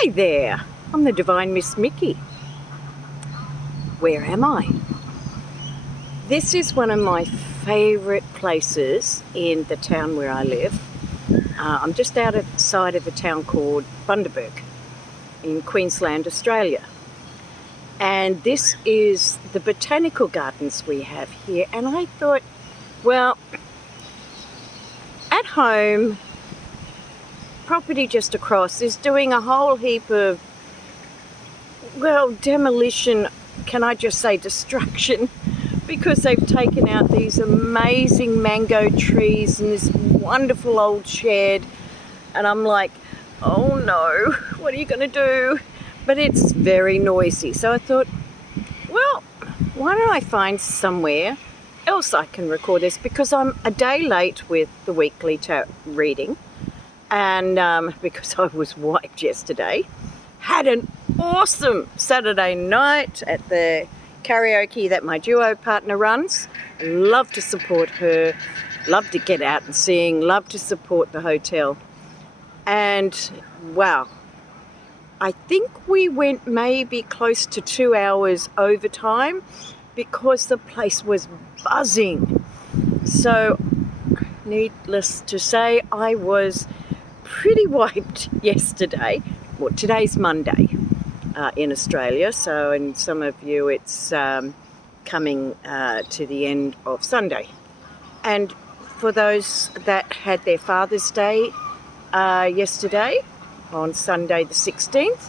Hi there, I'm the Divine Miss Mikki. Where am I? This is one of my favourite places in the town where I live. I'm just outside of a town called Bundaberg in Queensland, Australia. And this is the Botanical Gardens we have here. And I thought, well, at home, property just across is doing a whole heap of, well, demolition, can I just say destruction, because they've taken out these amazing mango trees and this wonderful old shed. And I'm like, oh no, what are you going to do? But it's very noisy. So I thought, well, why don't I find somewhere else I can record this, because I'm a day late with the weekly tarot reading. And because I was wiped yesterday. Had an awesome Saturday night at the karaoke that my duo partner runs. Love to support her, love to get out and sing, love to support the hotel. And wow, I think we went maybe close to 2 hours overtime because the place was buzzing. So needless to say, I was pretty wiped yesterday. Well, today's Monday in Australia, so in some of you it's coming to the end of Sunday. And for those that had their Father's Day yesterday, on Sunday the 16th,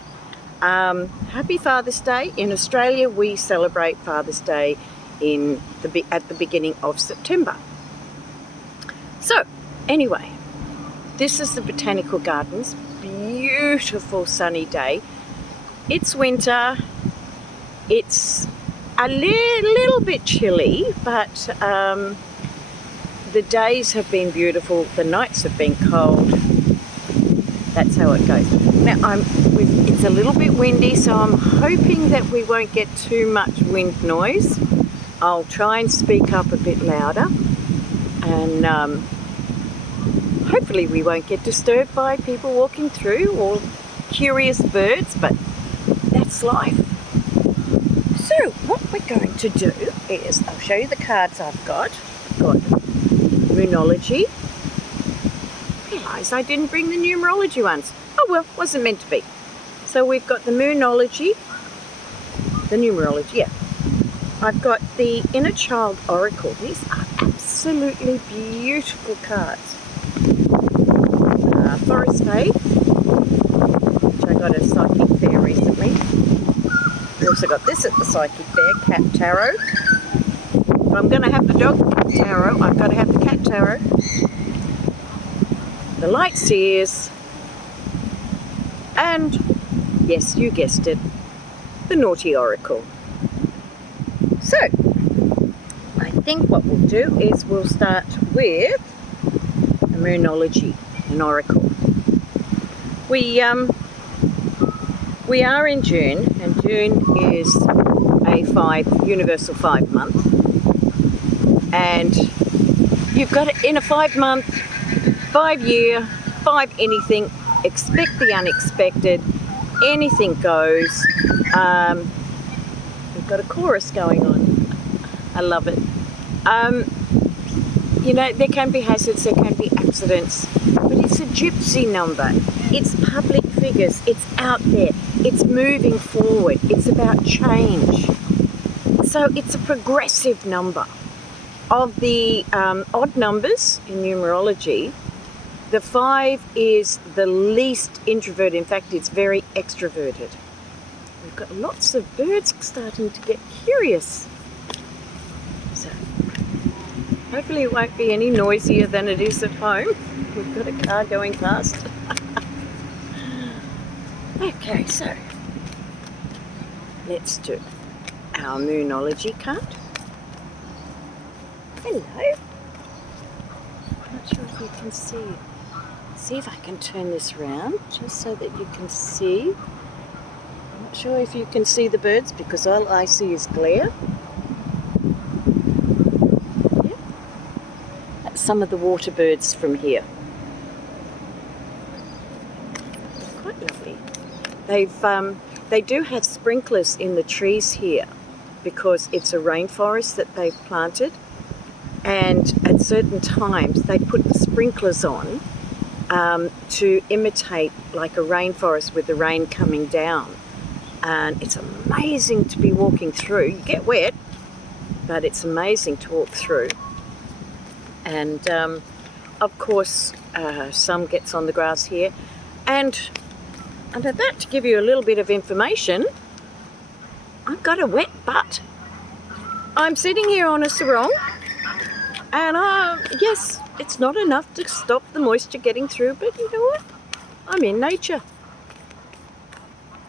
happy Father's Day. In Australia we celebrate Father's Day at the beginning of September. So anyway, this is the Botanical Gardens. Beautiful sunny day. It's winter. It's a little bit chilly, but the days have been beautiful. The nights have been cold. That's how it goes. Now it's a little bit windy, so I'm hoping that we won't get too much wind noise. I'll try and speak up a bit louder, and hopefully we won't get disturbed by people walking through or curious birds, but that's life. So what we're going to do is, I'll show you the cards I've got. I've got Moonology. I realised I didn't bring the numerology ones. Oh well, wasn't meant to be. So we've got the Moonology, the numerology, yeah. I've got the Inner Child Oracle. These are absolutely beautiful cards. Forest Faith, which I got at a psychic fair recently. We also got this at the psychic fair, Cat Tarot. If I'm going to have the dog tarot, I've got to have the cat tarot. The Light Seers, and yes, you guessed it, the Naughty Oracle. So I think what we'll do is we'll start with the Moonology, an oracle. We are in June, and June is a universal 5 month, and you've got it in a 5 month, 5 year, 5 anything. Expect the unexpected. Anything goes. We've got a chorus going on. I love it. You know, there can be hazards, there can be accidents, but it's a gypsy number. It's public figures. It's out there. It's moving forward. It's about change. So it's a progressive number. Of the odd numbers in numerology, the 5 is the least introverted. In fact, it's very extroverted. We've got lots of birds starting to get curious. So hopefully it won't be any noisier than it is at home. We've got a car going past. Okay, so let's do our Moonology card. Hello. I'm not sure if you can see. See if I can turn this round just so that you can see. I'm not sure if you can see the birds because all I see is glare. Yeah. That's some of the water birds from here. Quite lovely. They do have sprinklers in the trees here because it's a rainforest that they've planted, and at certain times they put the sprinklers on to imitate like a rainforest with the rain coming down. And it's amazing to be walking through. You get wet, but it's amazing to walk through. And of course, some gets on the grass here. And at that, to give you a little bit of information, I've got a wet butt. I'm sitting here on a sarong, and yes, it's not enough to stop the moisture getting through, but you know what? I'm in nature.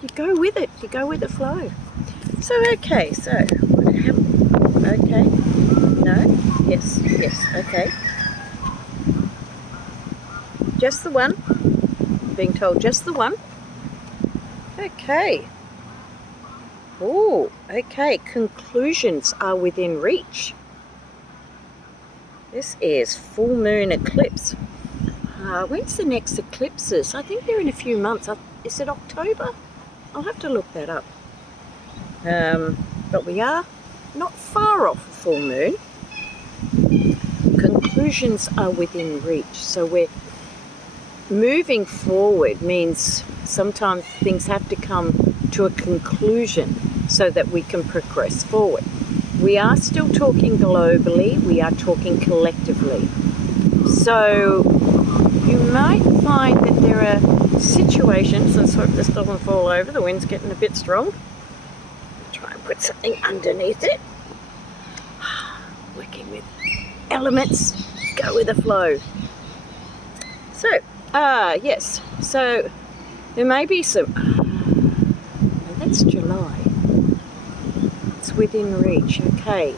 You go with it. You go with the flow. So, okay, so, okay, no, yes, okay. Just the one. Being told just the one. Okay. Oh, okay. Conclusions are within reach. This is full moon eclipse. When's the next eclipses? I think they're in a few months. Is it October? I'll have to look that up. But we are not far off a full moon. Conclusions are within reach. So we're moving forward means sometimes things have to come to a conclusion so that we can progress forward. We are still talking globally, we are talking collectively. So you might find that there are situations, let's hope this doesn't fall over, the wind's getting a bit strong. Try and put something underneath it. Working with elements, go with the flow. So, yes, so there may be some, that's July. It's within reach, okay.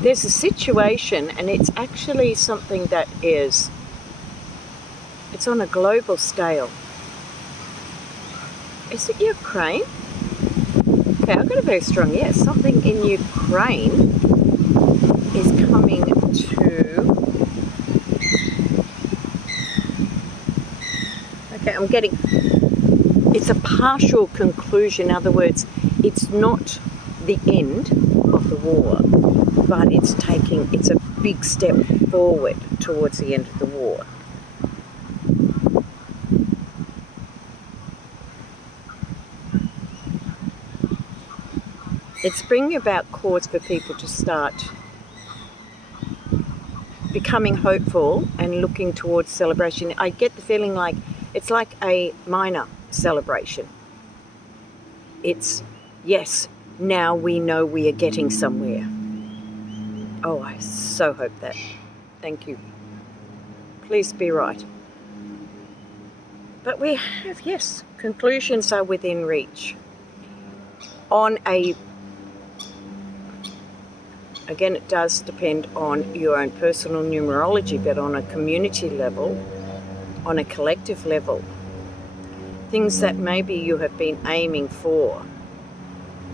There's a situation, and it's actually something that it's on a global scale. Is it Ukraine? Okay, I've got a very strong yes. Something in Ukraine is coming to... Okay, I'm getting... It's a partial conclusion. In other words, it's not the end of the war, but it's a big step forward towards the end of the war. It's bringing about cause for people to start becoming hopeful and looking towards celebration. I get the feeling like it's like a minor celebration. It's, yes, now we know we are getting somewhere. Oh, I so hope that. Thank you. Please be right. But we have, yes, conclusions are within reach. On a, again, it does depend on your own personal numerology, but on a community level, on a collective level, things that maybe you have been aiming for,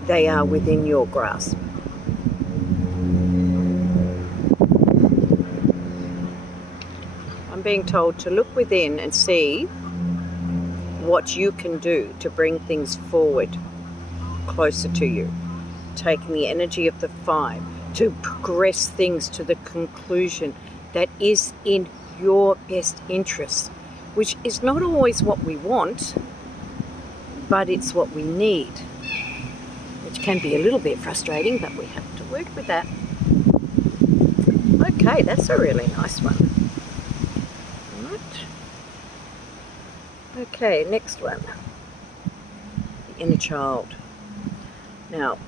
they are within your grasp. I'm being told to look within and see what you can do to bring things forward closer to you. Taking the energy of the 5 to progress things to the conclusion that is in your best interest, which is not always what we want, but it's what we need, which can be a little bit frustrating, but we have to work with that. Okay, that's a really nice one. Right. Okay, next one. The inner child. Now,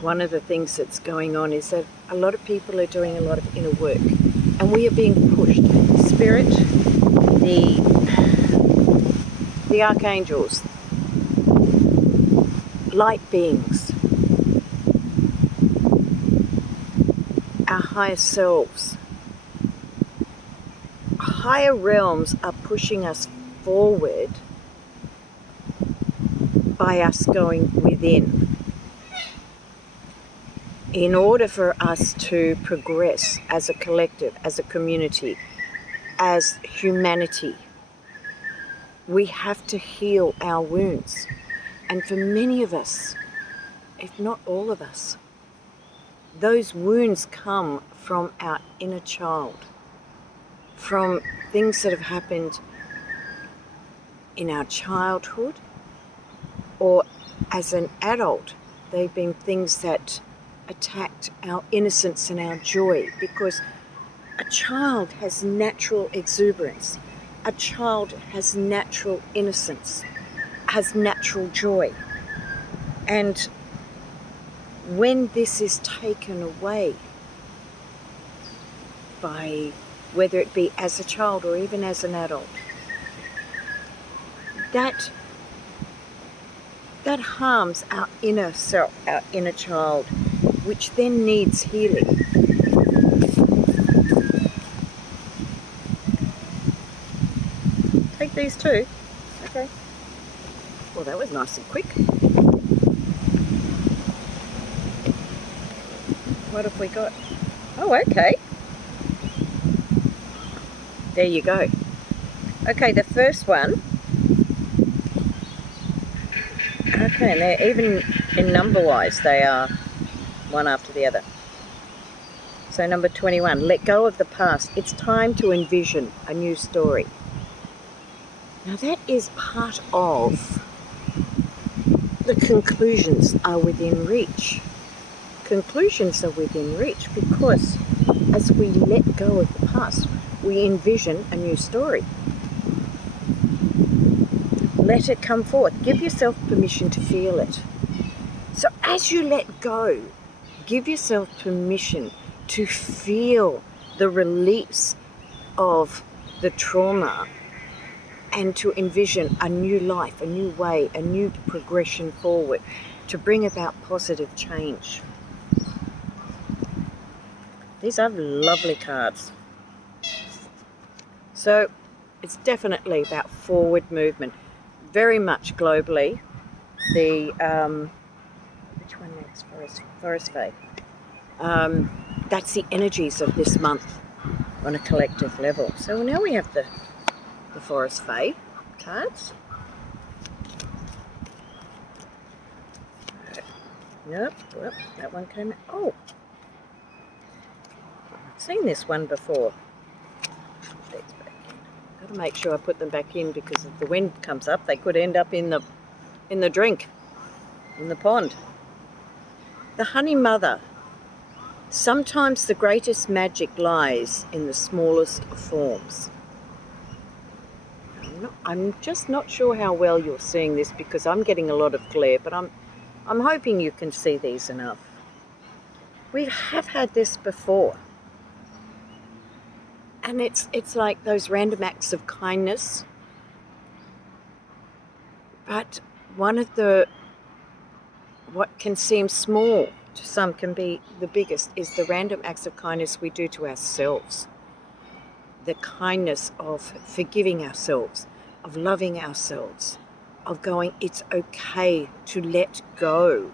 one of the things that's going on is that a lot of people are doing a lot of inner work, and we are being pushed. Spirit, the archangels, light beings, our higher selves, higher realms are pushing us forward by us going within, in order for us to progress as a collective, as a community, as humanity. We have to heal our wounds. And for many of us, if not all of us, those wounds come from our inner child, from things that have happened in our childhood, or as an adult. They've been things that attacked our innocence and our joy, because a child has natural exuberance. A child has natural innocence, has natural joy. And when this is taken away by, whether it be as a child or even as an adult, that harms our inner self, our inner child, which then needs healing. Take these too. Okay. Well, that was nice and quick. What have we got? Oh, okay. There you go. Okay, the first one. Okay, and they're even in number-wise, they are one after the other. So number 21, let go of the past. It's time to envision a new story. Now that is part of the conclusions are within reach. Conclusions are within reach because as we let go of the past, we envision a new story. Let it come forth. Give yourself permission to feel it. So as you let go, give yourself permission to feel the release of the trauma and to envision a new life, a new way, a new progression forward to bring about positive change. These are lovely cards. So it's definitely about forward movement. Very much globally, the which one next? Forest Fae. That's the energies of this month on a collective level. So now we have the Forest Fae cards. Nope, well, that one came out. Oh, I've seen this one before. Got to make sure I put them back in because if the wind comes up, they could end up in the drink, in the pond. The honey mother. Sometimes the greatest magic lies in the smallest of forms. I'm just not sure how well you're seeing this because I'm getting a lot of glare, but I'm hoping you can see these enough. We have had this before. And it's like those random acts of kindness. But one of what can seem small to some can be the biggest is the random acts of kindness we do to ourselves. The kindness of forgiving ourselves, of loving ourselves, of going, it's okay to let go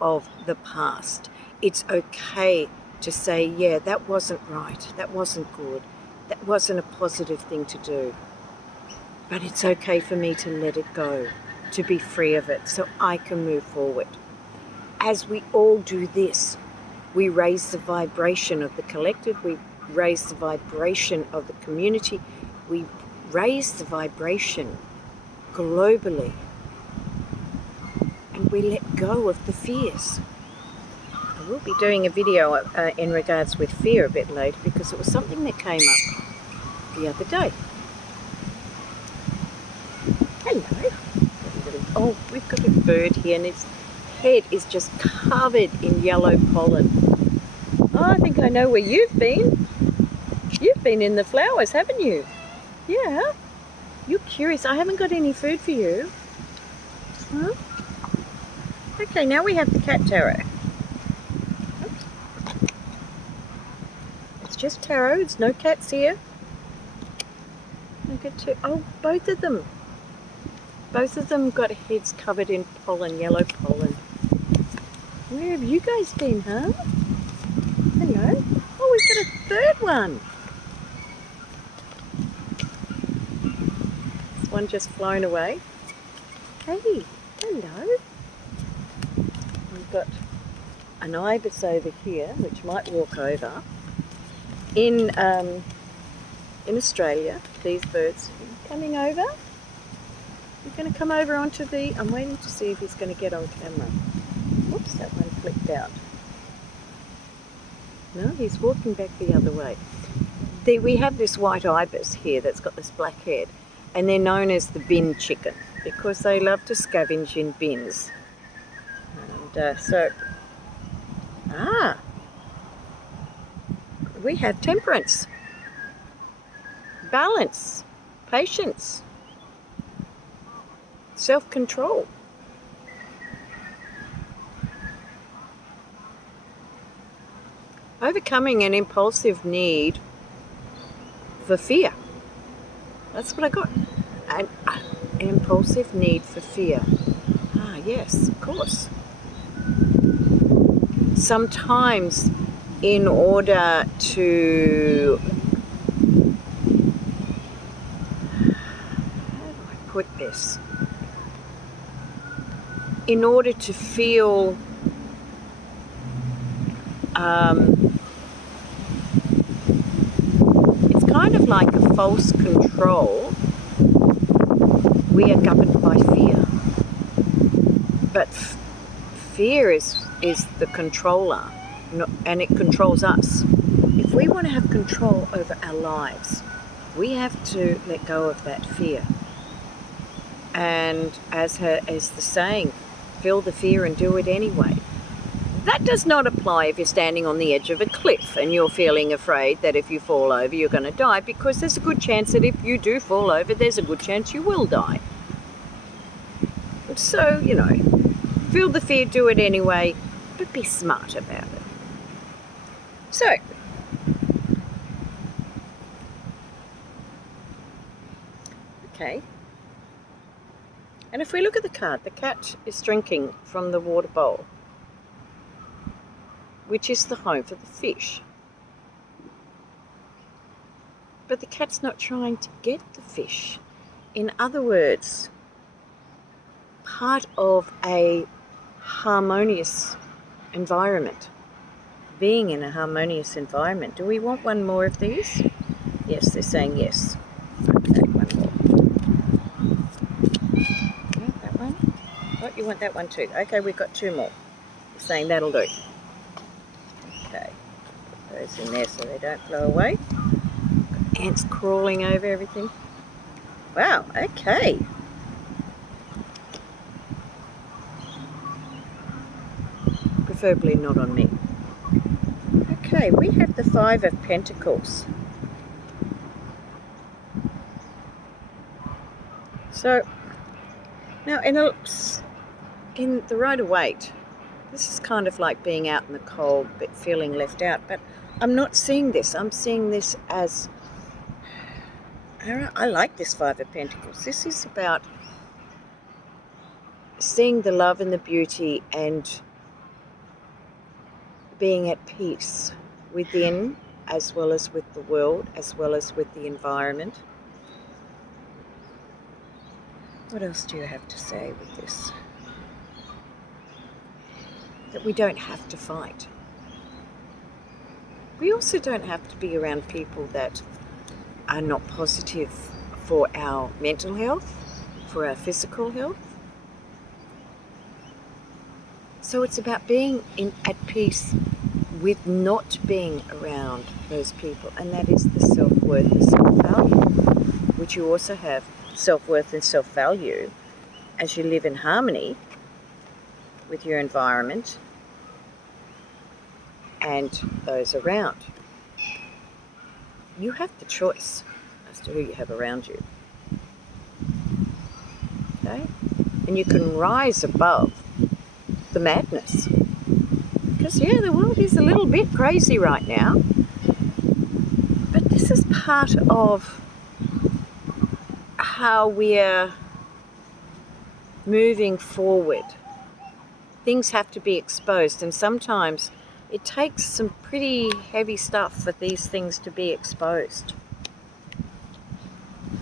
of the past. It's okay to say, yeah, that wasn't right, that wasn't good. That wasn't a positive thing to do. But it's okay for me to let it go, to be free of it, so I can move forward. As we all do this, we raise the vibration of the collective, we raise the vibration of the community, we raise the vibration globally, and we let go of the fears. I will be doing a video in regards with fear a bit later because it was something that came up the other day. Hello. Oh, we've got a bird here and its head is just covered in yellow pollen. Oh, I think I know where you've been. You've been in the flowers, haven't you? Yeah. You're curious. I haven't got any food for you. Huh? Okay, now we have the cat tarot. Just tarot, there's no cats here. I get to, oh, both of them. Both of them got heads covered in pollen, yellow pollen. Where have you guys been, huh? Hello. Oh, we've got a third one. one just flown away. Hey, hello. We've got an ibis over here, which might walk over. In Australia, these birds coming over. You're going to come over onto the... I'm waiting to see if he's going to get on camera. Oops, that one flicked out. No, he's walking back the other way. We have this white ibis here that's got this black head, and they're known as the bin chicken because they love to scavenge in bins. And we have temperance, balance, patience, self-control. Overcoming an impulsive need for fear. That's what I got. An impulsive need for fear. Ah, yes, of course. Sometimes in order to... How do I put this? In order to feel it's kind of like a false control. We are governed by fear, but fear is the controller, and it controls us. If we want to have control over our lives, we have to let go of that fear. And as the saying, feel the fear and do it anyway. That does not apply if you're standing on the edge of a cliff and you're feeling afraid that if you fall over you're going to die, because there's a good chance that if you do fall over, there's a good chance you will die. So, you know, feel the fear, do it anyway, but be smart about it. So, okay. And if we look at the card, the cat is drinking from the water bowl, which is the home for the fish. But the cat's not trying to get the fish. In other words, part of a harmonious environment, being in a harmonious environment. Do we want one more of these? Yes, they're saying yes. Okay, one more. Yeah, that one. Oh, you want that one too. Okay, we've got two more. They're saying that'll do. Okay, put those in there so they don't blow away. Got ants crawling over everything. Wow, okay. Preferably not on me. Okay, we have the Five of Pentacles. So, now in the Rider-Waite, this is kind of like being out in the cold, but feeling left out. But I'm not seeing this. I'm seeing this as, I like this Five of Pentacles. This is about seeing the love and the beauty and being at peace within, as well as with the world, as well as with the environment. What else do you have to say with this? That we don't have to fight. We also don't have to be around people that are not positive for our mental health, for our physical health. So it's about being at peace with not being around those people, and that is the self-worth and self-value, which you also have self-worth and self-value as you live in harmony with your environment and those around. You have the choice as to who you have around you. Okay? And you can rise above the madness. Because, yeah, the world is a little bit crazy right now. But this is part of how we're moving forward. Things have to be exposed, and sometimes it takes some pretty heavy stuff for these things to be exposed.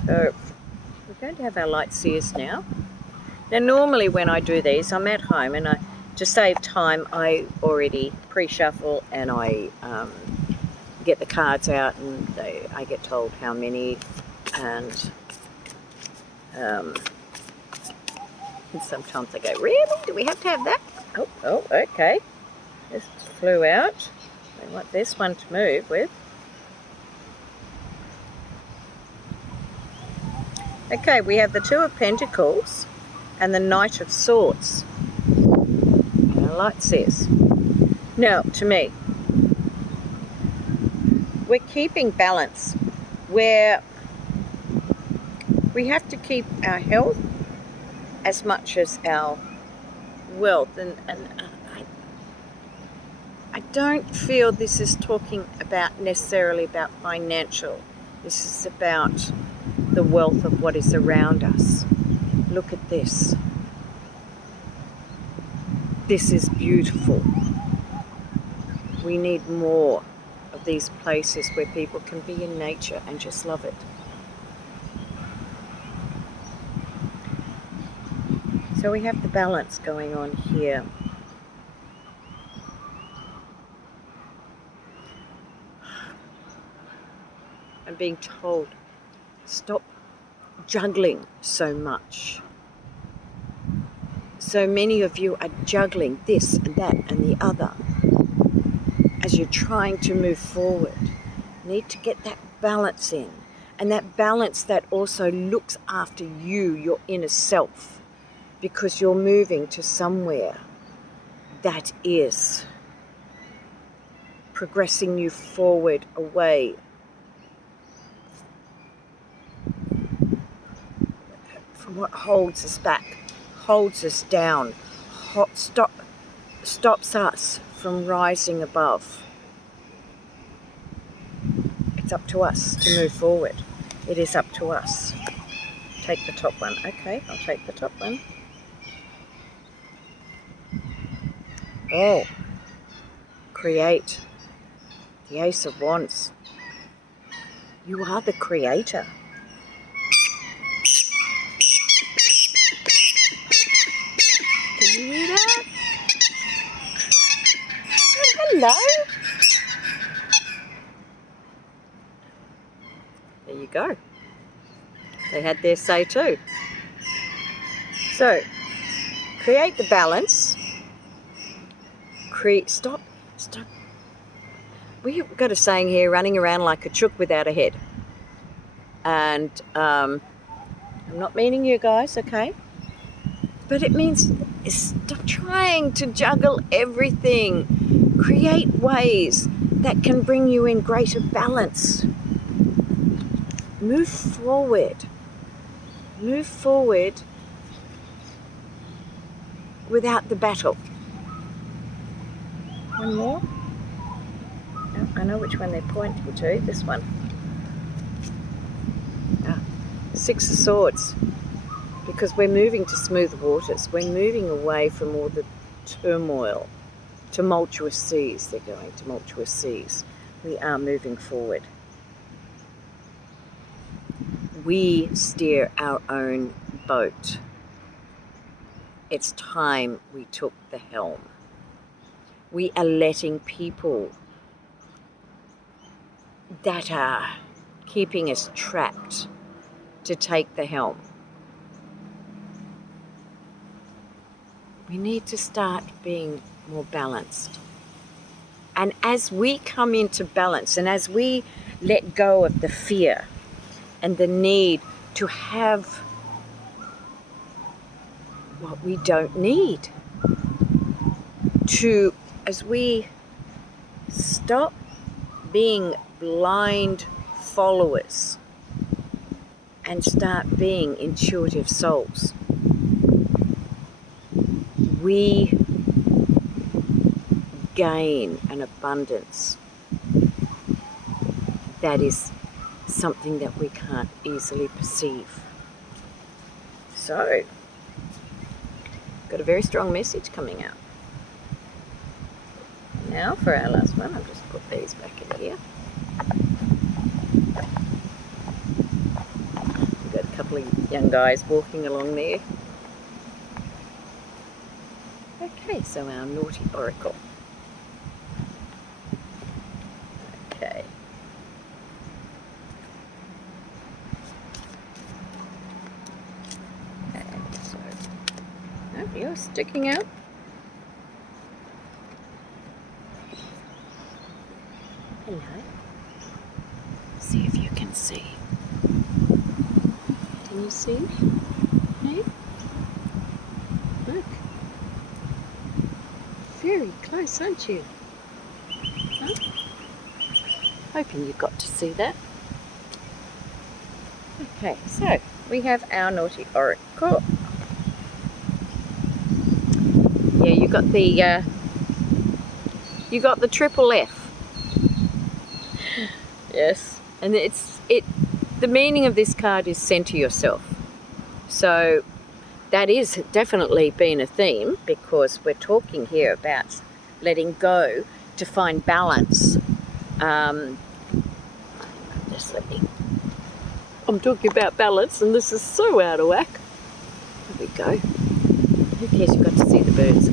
So, we're going to have our light seers now. Now normally when I do these, I'm at home, and to save time, I already pre-shuffle, and I get the cards out, and I get told how many, and sometimes I go, really? Do we have to have that? Oh, okay. This flew out. I want this one to move with. Okay, we have the Two of Pentacles and the Knight of Swords. And our light says, now, to me, we're keeping balance where we have to keep our health as much as our wealth. And I don't feel this is talking about necessarily about financial. This is about the wealth of what is around us. Look at this. This is beautiful. We need more of these places where people can be in nature and just love it. So we have the balance going on here. I'm being told, stop juggling so much. So many of you are juggling this and that and the other as you're trying to move forward. You need to get that balance in, and that balance that also looks after you, your inner self, because you're moving to somewhere that is progressing you forward away from what holds us back, holds us down, stops us from rising above. It's up to us to move forward. It is up to us. Take the top one. Okay, I'll take the top one. Oh, create. The Ace of Wands. You are the creator. Can you hear that? Oh, hello. There you go. They had their say too. So, create the balance. Stop. We've got a saying here, running around like a chook without a head. And I'm not meaning you guys, okay? But it means stop trying to juggle everything. Create ways that can bring you in greater balance. Move forward. Move forward without the battle. One more. No, I know which one they're pointing to. This one. Six of Swords. Because we're moving to smooth waters. We're moving away from all the turmoil. Tumultuous seas. They're going tumultuous seas. We are moving forward. We steer our own boat. It's time we took the helm. We are letting people that are keeping us trapped to take the helm. We need to start being more balanced. And as we come into balance, and as we let go of the fear and the need to have what we don't need, as we stop being blind followers and start being intuitive souls, we gain an abundance that is something that we can't easily perceive. So, got a very strong message coming out. Now for our last one, I'll just put these back in here. We've got a couple couple of young guys walking along there. Okay, so our naughty oracle. Okay. And so, oh, you're sticking out. Hello. See if you can see. Can you see? Hey? Look. Very close, aren't you? Huh? Hoping you got to see that. Okay, so we have our naughty oracle. Yeah, you got the triple F. Yes, and the meaning of this card is center yourself. So that is definitely been a theme, because we're talking here about letting go to find balance. I'm talking about balance, and this is so out of whack. There we go. Who cares, you got to see the birds.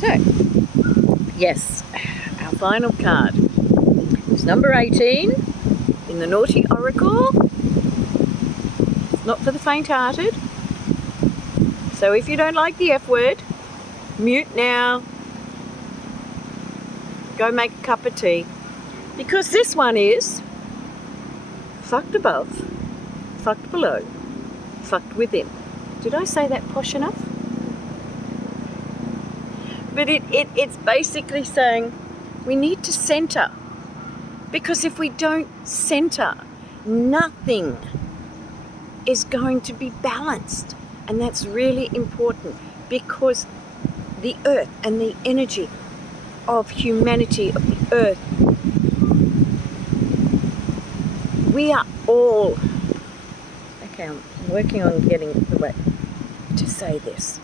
So, yes, our final card is number 18 in the naughty oracle. It's not for the faint-hearted. So if you don't like the F word, mute now. Go make a cup of tea. Because this one is fucked above, fucked below, fucked within. Did I say that posh enough? But it's basically saying we need to center. Because if we don't center, nothing is going to be balanced. And that's really important, because the earth and the energy of humanity, of the earth, we are all, okay, I'm working on getting the way to say this.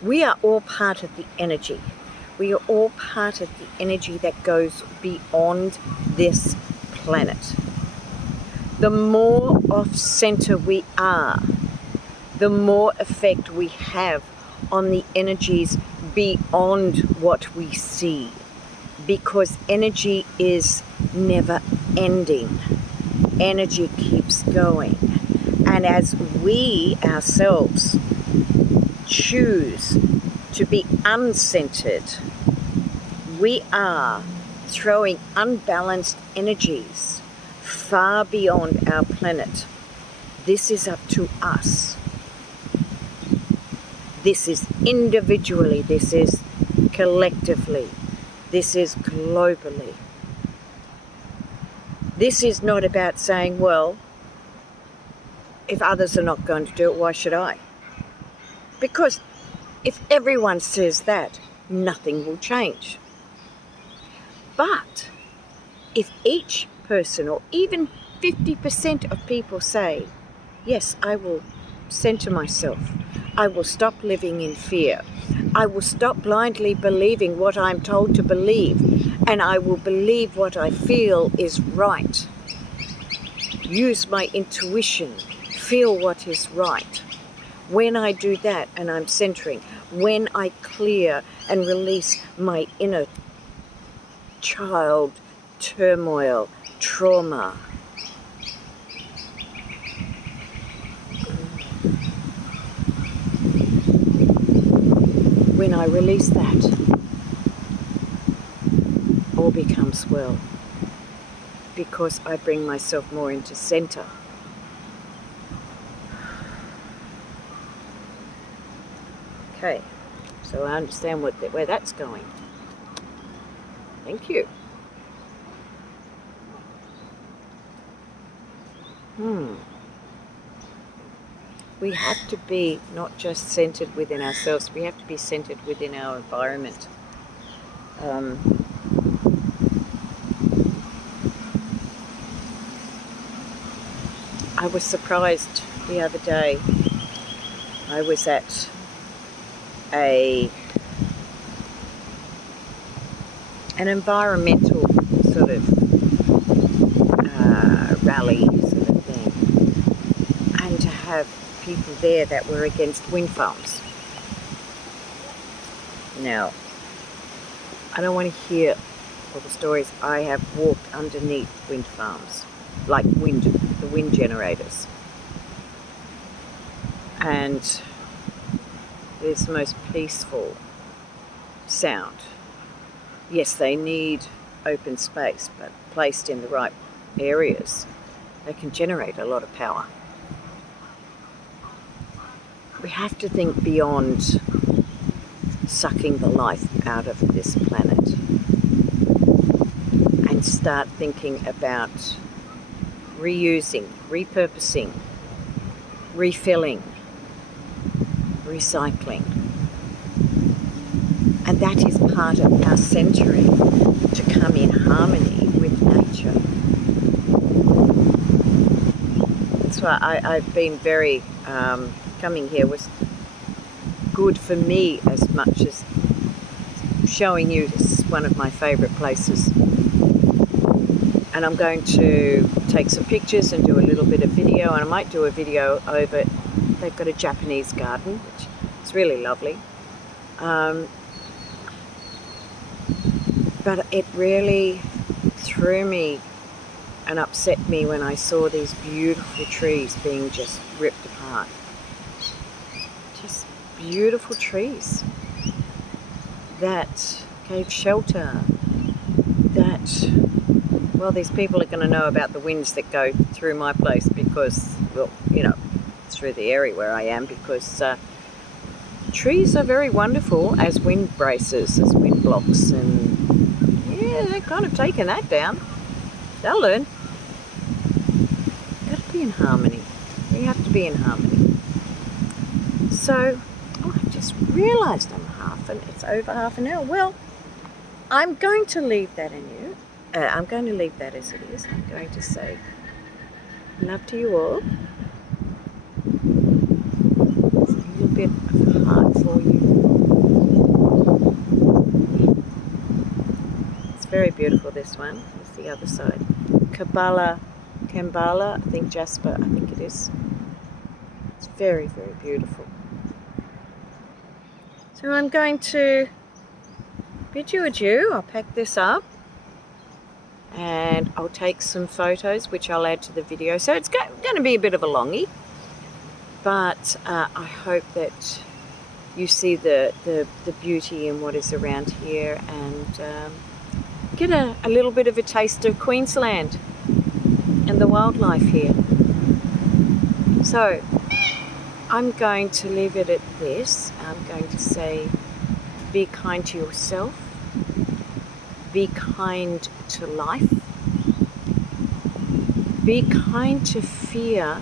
We are all part of the energy. We are all part of the energy that goes beyond this planet. The more off center we are, the more effect we have on the energies beyond what we see. Because energy is never ending. Energy keeps going. And as we ourselves choose to be uncentered, we are throwing unbalanced energies far beyond our planet. This is up to us. This is individually, this is collectively, this is globally. This is not about saying, well, if others are not going to do it, why should I? Because if everyone says that, nothing will change. But if each person, or even 50% of people say, yes, I will center myself, I will stop living in fear, I will stop blindly believing what I'm told to believe, and I will believe what I feel is right. Use my intuition, feel what is right. When I do that and I'm centering, when I clear and release my inner child turmoil, trauma, when I release that, all becomes well, because I bring myself more into center. Okay, so I understand where that's going. Thank you. We have to be not just centered within ourselves, we have to be centered within our environment. I was surprised the other day. I was at an environmental sort of have people there that were against wind farms. Now, I don't want to hear all the stories. I have walked underneath wind farms, like the wind generators. And it's the most peaceful sound. Yes, they need open space, but placed in the right areas, they can generate a lot of power. We have to think beyond sucking the life out of this planet and start thinking about reusing, repurposing, refilling, recycling. And that is part of our century, to come in harmony with nature. That's why I've been very, coming here was good for me as much as showing you this is one of my favourite places. And I'm going to take some pictures and do a little bit of video, and I might do a video over, they've got a Japanese garden, which is really lovely. But it really threw me and upset me when I saw these beautiful trees being just ripped apart. Just beautiful trees that gave shelter, that, well, these people are going to know about the winds that go through my place because, well, you know, through the area where I am, because trees are very wonderful as wind braces, as wind blocks, and yeah, they're kind of taking that down. They'll learn. Got to be in harmony. We have to be in harmony. So, oh, I just realised it's over half an hour. Well, I'm going to leave that in you. I'm going to leave that as it is. I'm going to say love to you all. It's a little bit of a heart for you. It's very beautiful, this one. It's the other side. Kambala, I think Jasper, I think it is. It's very, very beautiful. So I'm going to bid you adieu. I'll pack this up and I'll take some photos which I'll add to the video. So it's going to be a bit of a longie, but I hope that you see the beauty in what is around here, and get a little bit of a taste of Queensland and the wildlife here. So I'm going to leave it at this. I'm going to say, be kind to yourself, be kind to life, be kind to fear,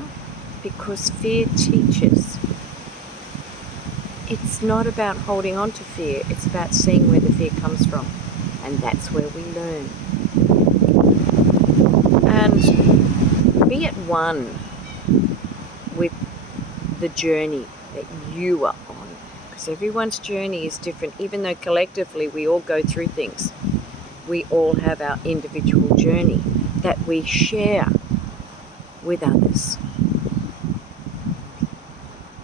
because fear teaches. It's not about holding on to fear, it's about seeing where the fear comes from, and that's where we learn. And be at one with the journey that you are on, because everyone's journey is different. Even though collectively we all go through things, we all have our individual journey that we share with others.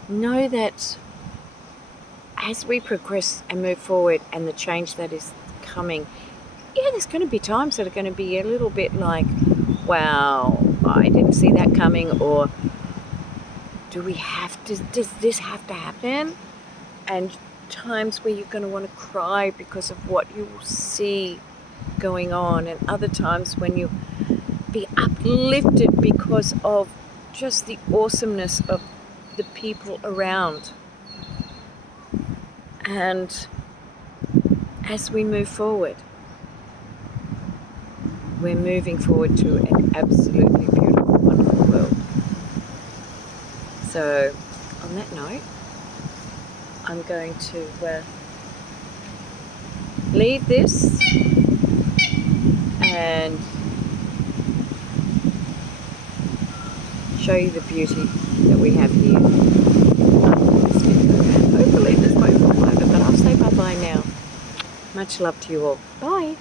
Know that as we progress and move forward, and the change that is coming, yeah, there's going to be times that are going to be a little bit like, wow, I didn't see that coming, or does this have to happen? And times where you're going to want to cry because of what you see going on, and other times when you be uplifted because of just the awesomeness of the people around. And as we move forward, we're moving forward to an absolutely beautiful, wonderful world. So on that note, I'm going to leave this and show you the beauty that we have here. Hopefully this won't fall over, but I'll say bye-bye now. Much love to you all. Bye.